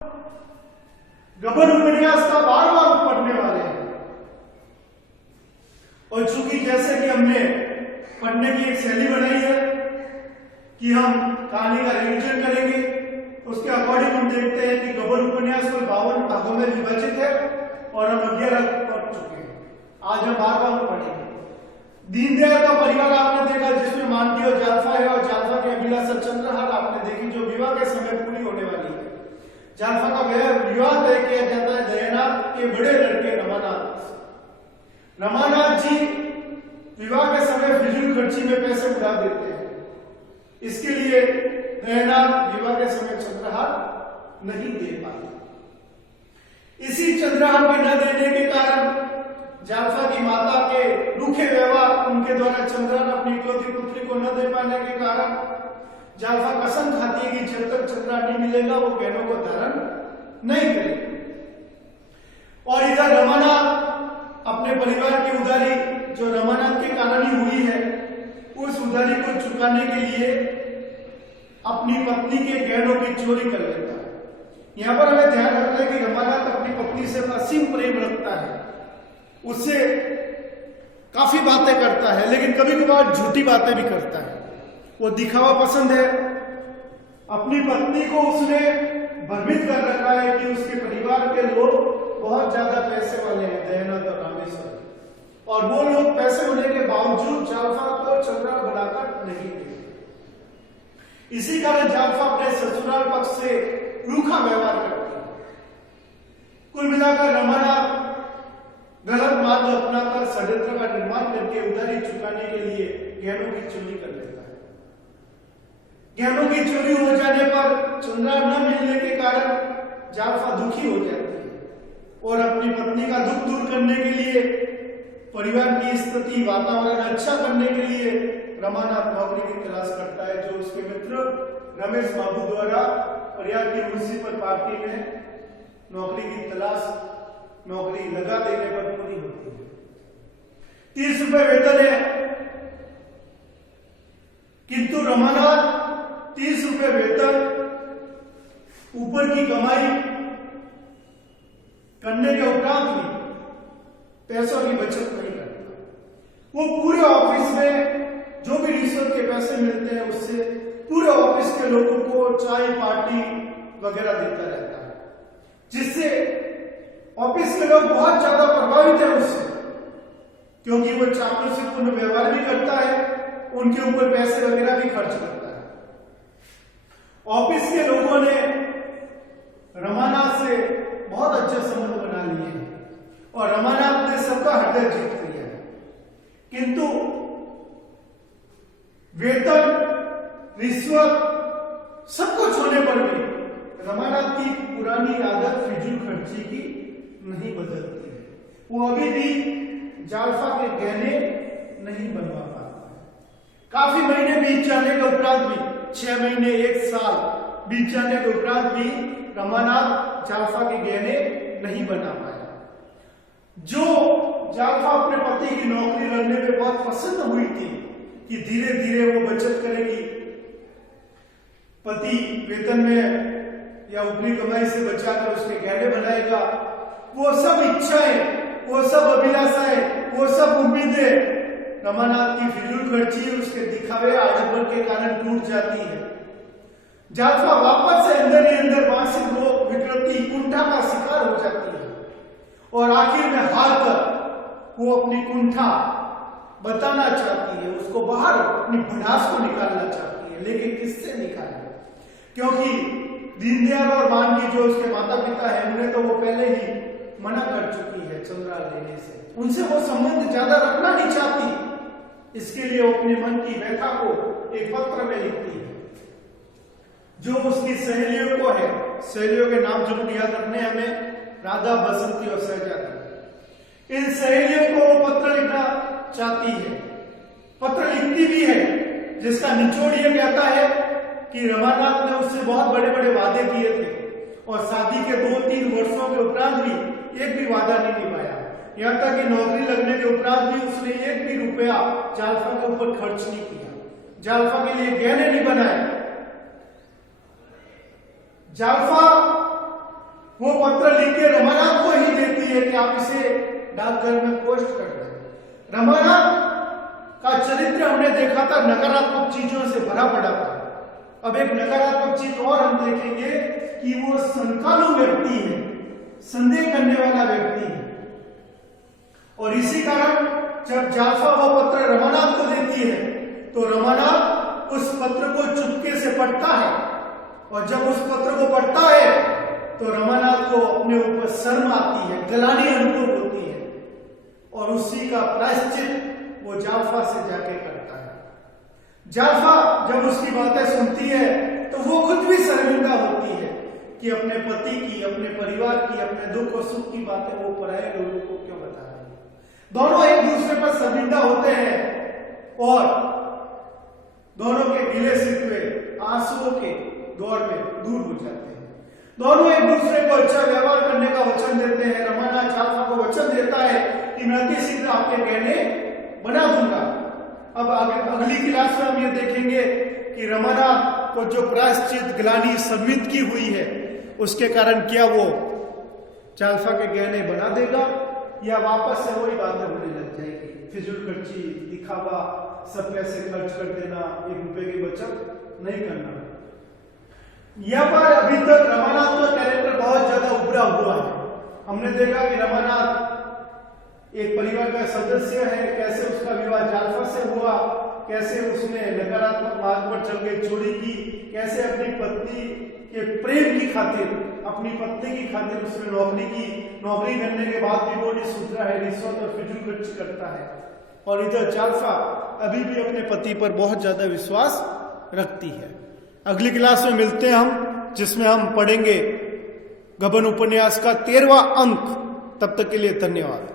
गबन उपन्यास का बार बार पढ़ने वाले हैं। और चूंकि जैसे कि हमने पढ़ने की एक शैली बनाई है कि हम कहानी का रिवीजन करेंगे, उसके अकॉर्डिंग हम देखते हैं कि गबन उपन्यास को 52 भागों में विभाजित है और हम 11 पढ़ चुके हैं। आज हम बार बार पढ़ेंगे। दीनदयाल का परिवार आपने देखा, जिसमें मानती और जाल्फा है, और जाल्फा की अभिलाषा चंद्रहार आपने देखी, जो विवाह के समय पूरी होने वाली है। जाल्फा का विवाह तय किया जाता है दयानाथ के बड़े लड़के रमानाथ। रमानाथ जी विवाह के समय फिजूल खर्ची में पैसे उड़ा देते हैं। इसके लिए दयानाथ विवाह के समय चंद्रहार नहीं दे पाते। इसी चंद्रहार के न देने के कारण जाल्फा की माता के रूखे व्यवहार, उनके द्वारा चंद्रहार अपनी इकलौती पुत्री को न दे पाने के कारण जाल्फा कसम खाती है कि जब तक चंद्रहार नहीं मिलेगा वो गहनों को धारण नहीं करेगी। और इधर रमानाथ अपने परिवार की उधारी, जो रमानाथ के कारण ही हुई है, उस उधारी को चुकाने के लिए अपनी पत्नी के गहनों की चोरी कर लेता है। यहां पर हमें ध्यान रखना है कि रमानाथ अपनी पत्नी से असीम प्रेम रखता है, उससे काफी बातें करता है, लेकिन कभी कभार झूठी बातें भी करता है। वो दिखावा पसंद है। अपनी पत्नी को उसने भ्रमित कर रखा है कि उसके परिवार के लोग बहुत ज्यादा पैसे वाले हैं, दयानाथ और रामेश्वर, और वो लोग पैसे होने के बावजूद जाल्फा को चंद्रहार बनाकर नहीं देते। इसी कारण जाल्फा अपने ससुराल पक्ष से रूखा व्यवहार करती है। कुल मिलाकर रमानाथ गलत मार्ग अपनाकर षड्यंत्र का निर्माण करके उधारी चुकाने के लिए गहनों की चोरी कर लेता है। गहनों की चोरी हो जाने पर चंद्रहार न मिलने के कारण जाल्फा दुखी हो जाती है और अपनी पत्नी का दुख दूर करने के लिए, परिवार की स्थिति वातावरण अच्छा करने के लिए रमानाथ नौकरी की तलाश करता है, जो उसके मित्र रमेश बाबू द्वारा प्रयाग की म्युनिसिपल पार्टी में नौकरी की तलाश, नौकरी लगा देने पर पूरी होती है। 30 रुपए वेतन है, किंतु रमानाथ 30 रुपए वेतन ऊपर की कमाई करने के उपरांत भी पैसों की बचत नहीं करता। वो पूरे ऑफिस में जो भी रिश्वत के पैसे मिलते हैं उससे पूरे ऑफिस के लोगों को चाय पार्टी वगैरह देता रहता है, जिससे ऑफिस के लोग बहुत ज्यादा प्रभावित है उससे, क्योंकि वो चापलूसीपूर्ण व्यवहार भी करता है, उनके ऊपर पैसे वगैरह भी खर्च करता है। ऑफिस के लोगों ने रमानाथ से बहुत अच्छे संबंध बना लिए हैं और रमानाथ ने सबका हृदय जीत लिया है, किंतु वेतन, रिश्वत सब कुछ होने पर भी रमानाथ की पुरानी आदत फिजूल खर्ची की नहीं बदलती है। वो अभी भी जाल्फा के गहने नहीं बनवा पाता है। काफी महीने बीत जाने के उपरांत भी, 6 महीने 1 साल बीत जाने के उपरांत भी रमानाथ जाल्फा के गहने नहीं बना पाया। जो जाल्फा अपने पति की नौकरी लगने में बहुत प्रसन्न हुई थी कि धीरे धीरे वो बचत करेगी, पति वेतन में या ऊपरी कमाई से बचाकर उसके गहने बनाएगा, वो सब इच्छाएं, वो सब अभिलाषाएं, वो सब उम्मीदें रमानाथ की फिजूल खर्ची, उसके दिखावे, आडंबर के कारण टूट जाती है। जाल्फा वापस से अंदर ही अंदर मानसिक रोग, विकृति, कुंठा का शिकार हो जाती है और आखिर में हार कर वो अपनी कुंठा बताना चाहती है, उसको बाहर अपनी भड़ास को निकालना चाहती है, लेकिन किससे निकाले? क्योंकि दीनदयाल और मानवी जो उसके माता पिता हैं, उन्हें तो वो पहले ही मना कर चुकी है चंद्रहार लेने से, उनसे वो संबंध ज्यादा रखना नहीं चाहती। इसके लिए वो अपने मन की व्यथा को एक पत्र में लिखती है, जो उसकी सहेलियों को है। सहेलियों के नाम जरूर याद रखने हमें, राधा, बसंती और सहजादी। इन सहेलियों को वो पत्र लिखना चाहती है, पत्र लिखती भी है, जिसका निचोड़ ये कहता है कि रमानाथ ने उससे बहुत बड़े बड़े वादे किए थे और शादी के 2-3 वर्षों के उपरांत भी एक भी वादा नहीं निभाया। यहां तक कि नौकरी लगने के उपरांत भी उसने एक भी रुपया जाल्फा के ऊपर खर्च नहीं किया, जाल्फा के लिए गहने नहीं बनाए। जाल्फा आप इसे डाकघर में पोस्ट कर दें। रमानाथ का चरित्र हमने देखा था नकारात्मक चीजों से भरा पड़ा था। अब एक नकारात्मक चीज और हम देखेंगे कि वो शंकालु व्यक्ति है, संदेह करने वाला व्यक्ति है। और इसी कारण जब जाफा वो पत्र रमानाथ को देती है तो रमानाथ उस पत्र को चुपके से पढ़ता है, और जब उस पत्र को पढ़ता है तो रमानाथ को अपने ऊपर शर्म आती है, गलानी अनुभव होती है, और उसी का प्रायश्चित वो जाफा से जाके करता है। जाफा जब उसकी बातें सुनती है तो वो खुद भी शर्मिंदा होती है कि अपने पति की, अपने परिवार की, अपने दुख और सुख की बातें वो पराये लोगों को क्यों बता रहे हैं। दोनों एक दूसरे पर शर्मिंदा होते हैं और दोनों के गिले शिकवे आंसुओं के दौर में दूर हो जाते हैं। दोनों एक दूसरे को अच्छा व्यवहार करने का वचन देते हैं। रमानाथ जाफा को वचन देता है कि मैं अति शीघ्र आपके गहने बना दूंगा। अब आगे अगली क्लास में हम ये देखेंगे कि रमानाथ को जो प्रायश्चित ग्लानि शर्मिंदगी हुई है उसके कारण क्या वो जाफा के गहने बना देगा या वापस से वही बातें होने लग जाएगी, फिजूल खर्ची, दिखावा, सब पैसे खर्च कर देना, 1 रुपए की बचत नहीं करना। यहाँ पर अभी तक रमानाथ का कैरेक्टर बहुत ज्यादा उभरा हुआ है। हमने देखा कि रमानाथ एक परिवार का सदस्य है, कैसे उसका विवाह जाफा से हुआ, कैसे उसने नकारात्मक मार्ग पर चल के चोरी की, कैसे अपनी पत्नी के प्रेम की खातिर, अपनी पत्नी की खातिर उसने नौकरी की, नौकरी करने के बाद भी वो नहीं सुधरा है, रिश्वत और फिजूल खर्च करता है। और इधर जाफा अभी भी अपने पति पर बहुत ज्यादा विश्वास रखती है। अगली क्लास में मिलते हैं हम, जिसमें हम पढ़ेंगे गबन उपन्यास का 13वां अंक। तब तक के लिए धन्यवाद।